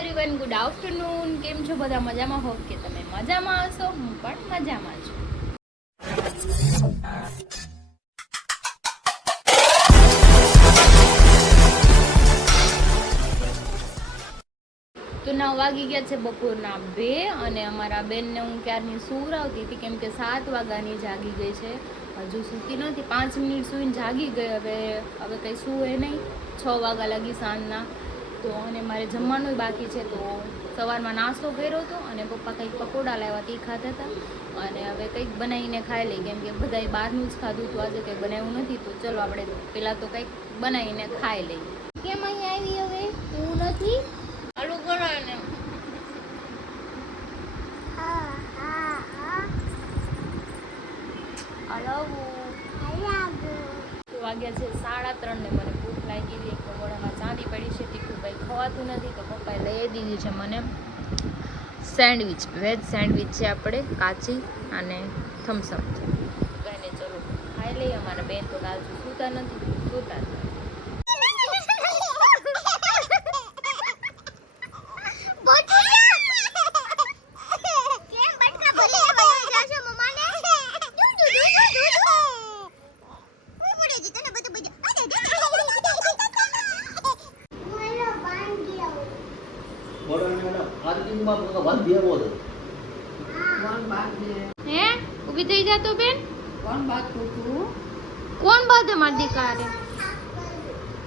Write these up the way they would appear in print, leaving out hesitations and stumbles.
Everyone, good afternoon. કેમ છો બધા? મજામાં? હોપ કે તમે મજામાં હશો. હું પણ મજામાં છું. તો 9 વાગી ગયા છે બપોરના 2 અને અમારા બેનને હું ક્યારની સુવડાવતી હતી કેમ કે 7 વાગ્યાની જાગી ગઈ છે. હજુ સૂતી નથી, 5 મિનિટ સૂઈને જાગી ગઈ. હવે કંઈ સૂવે નહીં. 6 વાગ્યા લાગી સાંજના. તો અને મારે જમવાનું બાકી છે. તો સવારમાં નાસ્તો કર્યો હતો અને પપ્પા કંઈક પકોડા લાવ્યા તે ખાતા હતા. અને હવે કંઈક બનાવીને ખાઈ લઈ કેમ કે બધાએ બહારનું જ ખાધું હતું. આજે કંઈ બનાવ્યું નથી. તો ચલો આપણે પહેલાં તો કંઈક બનાવીને ખાઈ લઈએ. કેમ અહીં આવી હવે? એવું નથી. આલુ ગણાય ને વાગ્યા છે 3:30 ને મને ભૂખ લાગી હતી. એક મોઢામાં ચાંદી પડી છે. તીખું કંઈ ખવાતું નથી તો પપ્પાએ લઈ દીધી છે મને સેન્ડવિચ. વેજ સેન્ડવિચ છે આપણે, કાચી અને થમ્સઅપ છે. તો એને ચલો ખાઈ લઈએ. અમારા બેન તો કાલ સૂતા નથી. હે ઊભી થઈ જા તો બેન. કોણ બાધે માર દીકરા?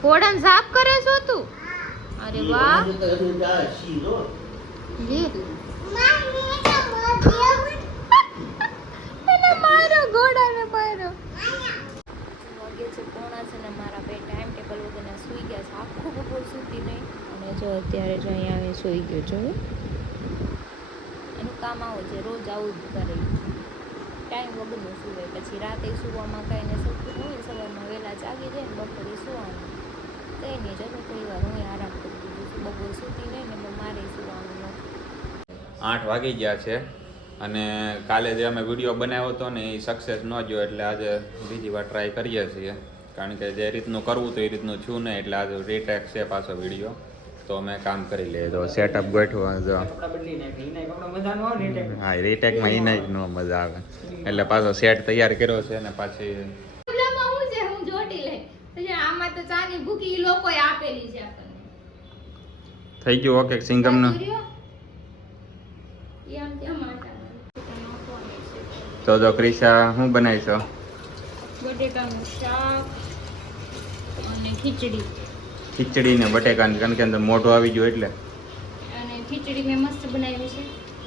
ઘોડાને સાફ કરે છો તું? અરે વાહ. મારો ઘોડાને મારો. વાગે છે 9:30 ને મારા બે ટાઈમ ટેબલ વગરના સૂઈ ગયા છે. આખું બપોર સૂતી નહીં અને જો અત્યારે જો અહીંયા આવે સૂઈ ગયો. જો એનું કામ આવું છે, રોજ આવું જ કરે. ટાઈમ વગરનું સૂવે. પછી રાતે સૂવામાં કાંઈને સૂતું હોય, સવારમાં વહેલા જાગી જાય ને બપોરે સૂવાનું. કંઈ નહીં, જતો થોડી વાર હું આરામ કરી દીધું છું. બપોર સૂતી નહીં ને મારે સૂવાનું નથી. 8 વાગી ગયા છે અને કાલે જે અમે વિડીયો બનાવ્યો હતો ને એ સક્સેસ ન ગયો એટલે આજે બીજી વાર ટ્રાય કરીએ છીએ. કારણ કે જે રીતનું કરવું તો એ રીતનું થયું નહીં એટલે આજે રીટેક છે પાછો વિડીયો. તો અમે કામ કરી લઈએ. તો સેટઅપ ગોઠવા જો. હા, રીટેકમાં એને જ ન મજા આવે એટલે પાછો સેટ તૈયાર કર્યો છે ને પાછી હું જોડી લઈ. આમાં તો ચાની ભૂકી લોકોએ આપેલી છે આપણને. થઈ ગયું ઓકે. સિંગમનું તો જો ક્રિશા શું બનાવીશો? બટેકાનું શાક અને ખીચડી. ખીચડી ને બટેકાની, કારણ કે અંદર મોઢું આવી ગયું એટલે. અને ખીચડી મેં મસ્ત બનાવી છે.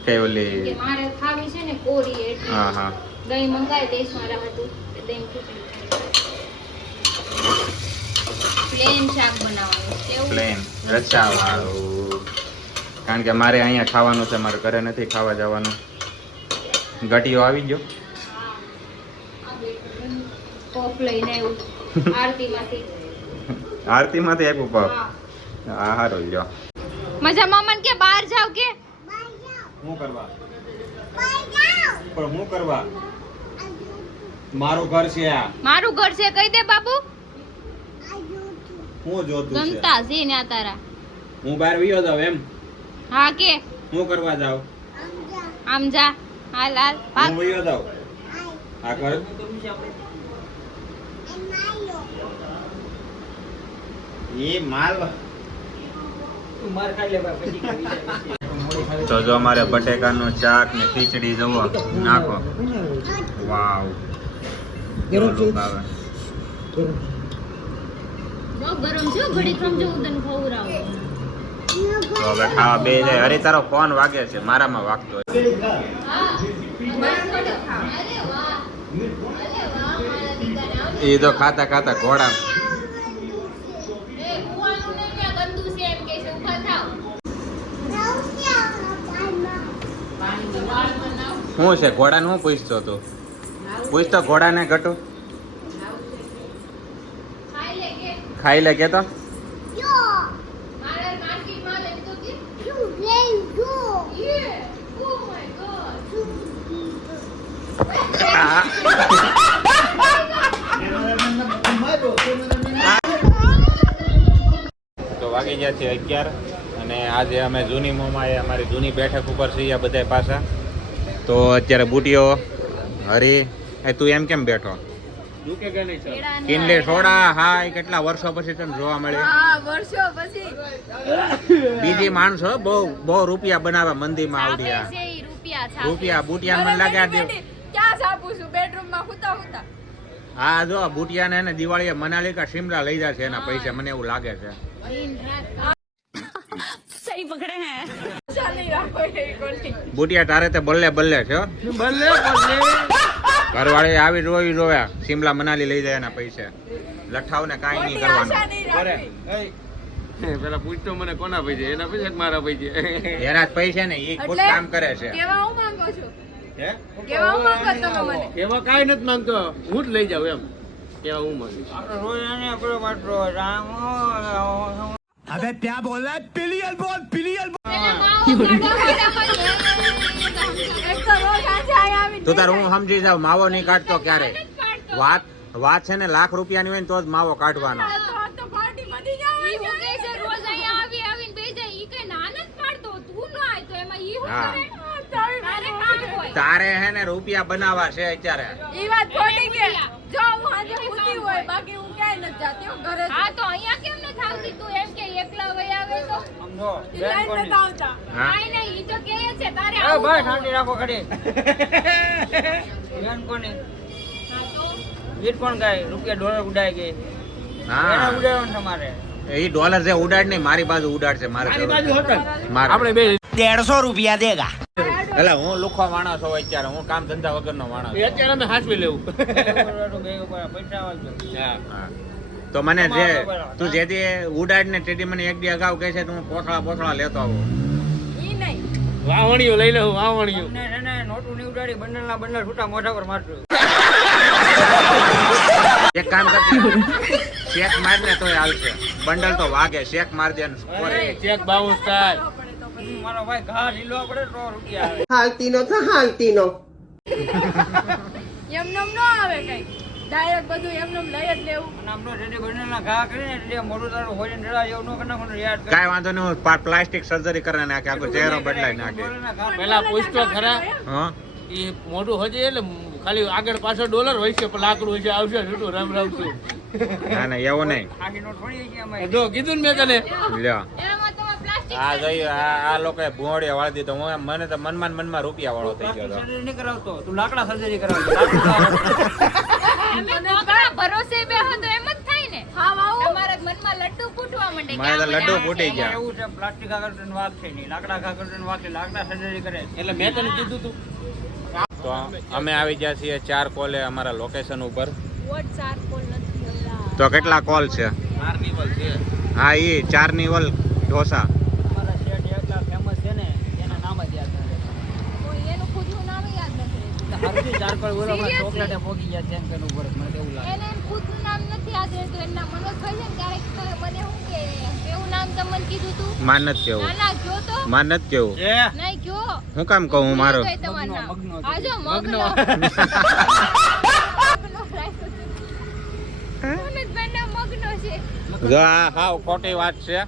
કઈ ઓલી કે મારે ખાવી છે ને કોરી એટલે. હા હા. દહીં મંગાવી દઈશ મારા હતું. દહીં ખીચડી પ્લેન શાક બનાવવાનું છે. પ્લેન રચા વાળું. કારણ કે મારે અહીંયા ખાવાનું છે, મારે ઘરે નથી ખાવા જવાનું. ગટીઓ આવી ગયો. પફ લઈને આવ્યું આરતીમાંથી. આરતીમાંથી આપ્યું પફ. હા હારો લ્યો. મજા મામન કે બહાર જાવ કે શું કરવા? પણ શું કરવા? મારું ઘર છે આ. મારું ઘર છે કહી દે બાબુ. હું જોતું છે? ગમતા છે ને આ તારા. હું બહાર વિયો જાવ એમ? હા કે હું કરવા જાવ? આમ જા. હાલ હાલ હું વિયો જાવ. આ ઘર એ માલ તો જો અમારે બટેકાનું શાક ને ખીચડી જવો નાખો. વાવ, બહુ ગરમ છે. ઘડી સમજો હું તને ખવડાવું. તો હવે ખાવા બે જાય. અરે તારો ફોન વાગે છે, મારામાં વાગતો હોય. એ તો ખાતા ખાતા ઘોડા. શું છે ઘોડાને? શું પૂછતો તું? પૂછતો ઘોડાને ઘટો. ખાઈ લે કે તો. તો વાગી ગયા છે 11 અને આજે અમે જૂની મોમાં એ અમારી જૂની બેઠક ઉપર છીએ બધા પાછા. તો અત્યારે બુટીઓ હરી તું એમ કેમ બેઠો? કિનલે સોડા હા એ કેટલા વર્ષો પછી તને જોવા મળે. વર્ષો પછી બીજી માણસો બહુ રૂપિયા બનાવે મંદીમાં આવડ્યા રૂપિયા બુટિયા મને લાગે આ ક્યાં સાપું છું બેડરૂમ માં હુતા હા જો બુટિયા ને દિવાળીએ મનાલી કા શિમલા લઈ જાય છે એના પૈસા મને એવું લાગે છે. સહી પકડે હે ચાલી રાખો એ કોટી બુટિયા તારે તે બલ્લે બલ્લે છે બલ્લે ઘરવાળી આવી રોયા શિમલા મનાલી લઈ જાય એના પૈસા લઠાવ ને કાંઈ નહીં કરવાનું. પેલા પૂછતો મને કોના પૈસા એના પૈસા કે મારા પૈસા એના જ પૈસા ને એ ખુદ કામ કરે છે. કેવા હું માંગો છો હે કેવા હું માંગો તમે મને એવા કાંઈ નથી માંગતો હું જ લઈ જાઉં એમ કેવા હું માંગીશ. अबे क्या बोल रहा है पिलियल बोल पिलियल એક તો રોજ આજે આવી તું તાર હું સમજી જાવ માવો નહીં કાઢતો ક્યારે વાત છે ને લાખ રૂપિયાની હોય ને તો જ માવો કાઢવાનો. તો પાર્ટી બની જાવે ઈ હું કહે છે રોજ અહીંયા આવીને બેહી જાય ઈ કઈ ના નથી પાડતો તું ન આય તો એમાં ઈ હું હા. કરે તારે કામ હોય તારે હે ને રૂપિયા બનાવવા છે અત્યારે. ઈ વાત ખોટી કે જો હું આજે હુતી હોય બાકી હું ક્યાંય નથી જાતી હું ઘરે હા તો અહીંયા કેમ ન થાવતી તું એમ કે એકલા વઈ આવે તો ઈ લાઈન નથી આવતા હા કાઈ નહીં ઈ તો કહે છે તારે એ આવું ભાઈ તો. શાંતિ રાખો ખડી બેન કોની હા તો ગીત કોણ ગાય રૂપિયા ડોલર ઉડાય ગઈ હા એને ઉડાડવાનું તમારે એ ડોલર જે ઉડાડ નહીં મારી બાજુ ઉડાડ છે મારે આની જરૂર બાજુ છે. હોટલ મારે. આપણે બે 150 रुपया देगा એટલે હું લુખો માણસ હોઉં અત્યારે હું કામ ધંધા વગરનો માણસ એ અત્યારે અમે હાંસવી લેવું બે ઉપર પૈસા આવજો હા. તો મને જે તું જે દી ઉડાડ ને તેદી મને એક દી અગાઉ કહે છે તો હું પોથળા લેતો આવું. ઈ નહીં વાવણીઓ લઈ લઉં વાવણીઓ તમને છે ને નોટું નહીં ઉડાડી બંડલના બંડલ છૂટા મોઢા પર મારશું એક કામ કરતી શેક માર ને તોય હાલશે બંડલ તો વાગે શેક માર દે ને સ્કોરે. ચેક બાઉન્સ થાય મારો ભાઈ ઘા ઢીલો પડે તો રૂપિયા આવે હાલતીનો તો હાલતીનો એમનેમ ન આવે કઈ ડાયરેક્ટ બધું એમનેમ લઈ જ લેવું અને આમ તો જેને બંડલના ઘા કરીને એટલે મોઢું તારું હોય ને ડરા જેવું ન કરી નાખો ને યાદ કાંઈ વાંધો નહીં હું પ્લાસ્ટિક સર્જરી કરી નાખે આખો ચહેરો બદલાઈ નાખે. પેલા પૂછતો ખરા હા એ મોઢું હજી એટલે ખાલી આગળ પાછળ ડોલર હોય છે પણ લાકડું હોય છે આવશે છૂટું રામ રામ છું ના ના એવું નહીં આખી નોટ થોડી છે અમારી જો કીધું ને મેં તને લ્યો એમાં તો પ્લાસ્ટિક આ જોઈ આ લોકોએ ભૂંડિયા વાળી દીધો હું મને તો મનમાં રૂપિયા વાળો થઈ ગયો હતો. સર્જરી નહીં કરાવતો તું લાકડા સર્જરી કરાવતો અમે કોકના ભરોસે બેહો તો એમ જ થાય ને હા વાવ તમારા મનમાં લડ્ડુ ફૂટવા માંડે કે મારે તો આ લડ્ડુ બધા ફૂટી છે. ગયા. એવું છે પ્લાસ્ટિક આગળ વાક છે નહીં લાકડા આગળ વાક છે લાકડા સર્જરી કરે એટલે મેં તને કીધું તું તો અમે આવી ગયા છીએ 4 કોલે અમારા લોકેશન ઉપર. WhatsApp કોલ નથી મળ્યા તો કેટલા કોલ છે? કાર્નિવલ છે હા એ 4 નિવલ ઢોસા. અમારા શેઠ એટલા ફેમસ છે ને એના નામ જ યાદ નથી કોઈ એનું ખુદનું નામ યાદ નથી રહેતું હરથી ચાર કોલ બોલો Seriously? ચોકલેટે પોગી ગયા છે એમ ઉપર મને એવું લાગે એને એમ ખુદનું નામ નથી યાદ રહેતું એમના મનોજભાઈ છે ને ક્યારેક મને શું કે એવું નામ તમને કીધું તું માન નથી કેવું ના ના કયો તો માન નથી કેવું નહીં કયો હું કામ કહું હું મારો ભૂલી ગઈ તમારું નામ. મગનો, આ જો મગનો મનોજભાઈના મગનો છે જો આ હાવ ખોટી વાત છે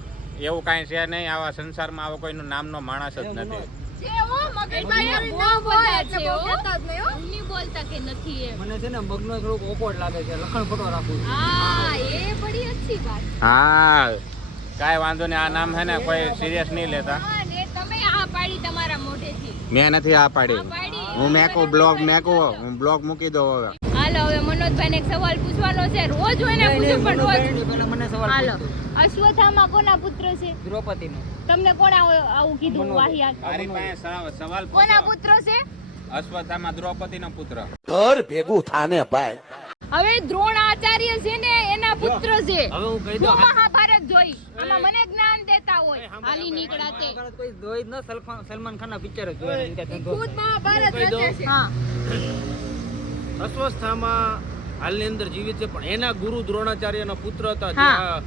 એવું કાંઈ છે નહીં આવા સંસારમાં આવો કોઈનું નામનો માણસ જ નથી. છે હો મગજભાઈ એમ ન બોલે છે હો નહીં બોલતા કે નથી એમ મને છે ને મગનો થોડુંક ઓકવર્ડ લાગે છે લખણ ફોટો રાખું છું હા એ બડી અચ્છી વાત હા કાંઈ વાંધો નહીં આ નામ છે ને કોઈ સિરિયસ નહીં લેતા. હા ને તમે આ પાડી તમારા મોઢેથી મેં નથી આ પાડી. આ પાડી હું હું બ્લોગ મૂકી દઉં હવે. હાલો હવે મનોજભાઈને એક સવાલ પૂછવાનો છે રોજ હોય ને પૂછું પણ રોજ પહેલા મને સવાલ હાલો પૂછજો. અશ્વત્થામા કોના પુત્ર છે દ્રૌપદીનો તમને કોણ આવું કીધું મનોજ. વાહિયાત મારી પાસે સવાલ કોના પૂછો. પુત્ર છે અશ્વત્થામા દ્રૌપદીનો પુત્ર. घर भेगू थाने भाई હવે દ્રોણાચાર્ય છે ને એના પુત્ર છે હવે હું કહી હું દઉં મહાભારત જોઈ આમાં મને જ્ઞાન દેતા હોય હાલી નીકળાતે આગળ કોઈ જોઈ જ ન સલમાન ખાનના પિક્ચર જ જોયા નથી. ધંધો. ખુદ મહાભારત કહી દઉં. રચે છે હા અસ્વસ્થામાં હાલની અંદર જીવિત છે પણ એના ગુરુ દ્રોણાચાર્યના પુત્ર હતા જે હા.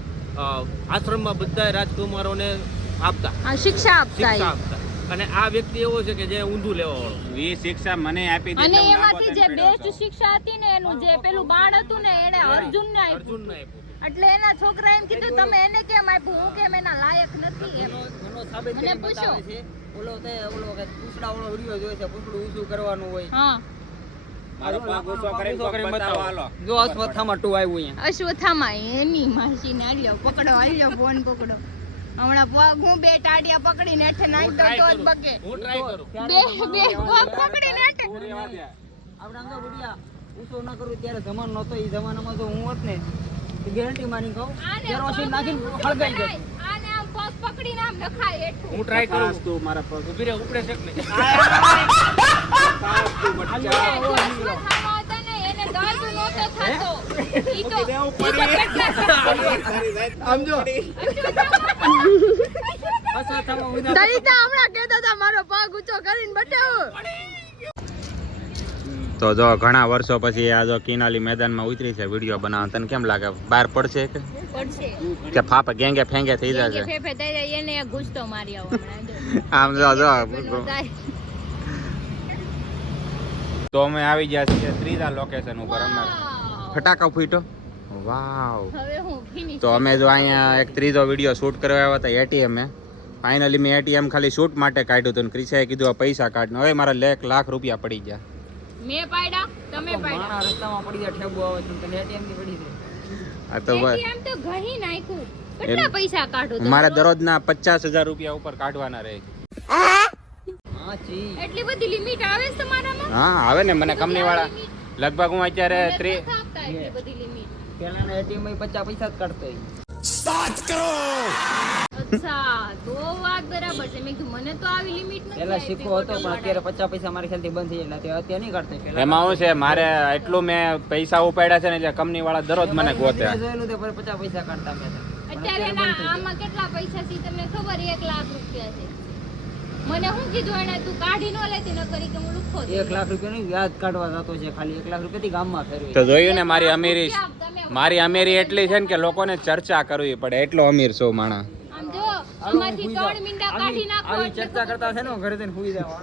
આશ્રમમાં બધા રાજકુમારોને આપતા આ શિક્ષા આપતા શિક્ષા આપતા અને આ વ્યક્તિ એવો છે કે જે ઊંધું લેવા વાળો વી શિક્ષા મને આપી અને દીધી. એમાંથી જે બેસ્ટ શિક્ષા હતી ને એનું જે પેલું બાળ હતું ને એને અર્જુનને આપ્યું અર્જુનને આપ્યું હતું. એટલે એના છોકરા એમ કીધું તમે એને કેમ આપ્યું હું કેમ એના લાયક નથી એમ ઘણો સાબિત મને કરીને પૂછો. બતાવે છે ઓલો કે પૂછડા વાળો વિડિયો જોયો છે પૂછડું ઊંચું કરવાનું હોય હા મારો પાક ઊંચો કરીને બતાવો જો અશ્વત્થામાં 2 આવ્યું અહીંયા અશ્વથામાં એની માસી ને આલ્યો પકડો આલ્યો ફોન પકડો હમણાં પગ હું બે ટાડિયા પકડીને હેઠે નાખી દો તો જ બકે હું ટ્રાય કરું બે પગ પકડીને હેઠે આપણા અંગા બુડિયા ઊંચો ન કરું ત્યારે જમાનો નહોતો એ જમાનામાં જો હું હોત ને ગેરંટી માની કહું કેરોસીન નાખીને હળગાઈ ગયો આને આમ પગ પકડીને આમ નખાય હેઠું હું ટ્રાય કરું તું મારા પગ ઉભી રે ઉપડે છે કે નહીં અશ્વથામા હતા ને એને દર્દ નહોતો થતો ઈ તો અશ્વત્થામાં ઉધા દઈતા હમણાં કહેતા હતા મારો પગ ઊંચો કરીને બતાવો તો જો ઘણા વર્ષો પછી આ જો કિનાલી મેદાનમાં ઉતરી છે વિડીયો બનાવવા તને કેમ લાગે બહાર પડશે પડશે કે ફાપે ગેંગે ફેંગે થઈ કે જશે ફેફે થઈ જાય એને એક ગુસ્તો મારી આવો હમણાં જો આમ જો તો અમે આવી ગયા છીએ ત્રીજા લોકેશન ઉપર અમે ફટાકા ફૂટ્યો વાવ હવે હું ફિનિશ તો અમે જો અહીંયા એક ત્રીજો વિડીયો શૂટ કરવા આવ્યા હતા એટીએમ ફાઇનલી મેં એટીએમ ખાલી શૂટ માટે કાઢ્યું હતું ક્રિસાએ કીધું આ પૈસા કાઢને હવે મારા લાખ રૂપિયા પડી ગયા મેં પાડ્યા તમે પાડ્યા માણા રસ્તામાં પડી જાય ઠેબુ આવે છે તને એટીએમ ની પડી જાય આ તો બસ એમ તો ઘણી નાખ્યું કેટલા પૈસા કાઢો તમે મારા રોજ? દરરોજના 50,000 રૂપિયા ઉપર કાઢવાના રહે હા જી એટલી બધી લિમિટ આવે છે તમારામાં હા આવે ને મને કંપની વાળા લગભગ હું અત્યારે મને નથી આપતા એટલી બધી લિમિટ પેલાના એટીએમ માં 50 પૈસા જ કાઢતો હોય અચ્છા તો વાત બરાબર છે મેં કીધું મને તો આવી લિમિટ નથી પેલા આપી સિક્કો હતો પણ ખોટા અત્યારે 50 પૈસા મારા ખ્યાલથી બંધ થઈ ગયા અત્યારે નહીં કાઢતો પેલા એમાં શું છે મારે એટલું મેં પૈસા ઉપાડ્યા છે ને જે કંપની વાળા દરરોજ મને ગોતે જોયેલું તે પર 50 પૈસા કાઢતા મેં અત્યારે આમાં કેટલા પૈસા છે તમને ખબર 1 લાખ રૂપિયા છે મને શું કીધું એને તું કાઢી નો લેતી ન કરી કે હું લુખો 1 લાખ રૂપિયા નું વ્યાજ કાઢવા જતો છે ખાલી 1 લાખ રૂપિયા થી ગામમાં ફેરવી તો જોયું ને મારી અમીરી એટલી છે ને કે લોકોને ચર્ચા કરવી પડે એટલો અમીર છું માણા આમ જો આમાંથી 3 મીંડા કાઢી નાખો આવી ચર્ચા કરતા છે ને ઘરે જઈને સુઈ જવા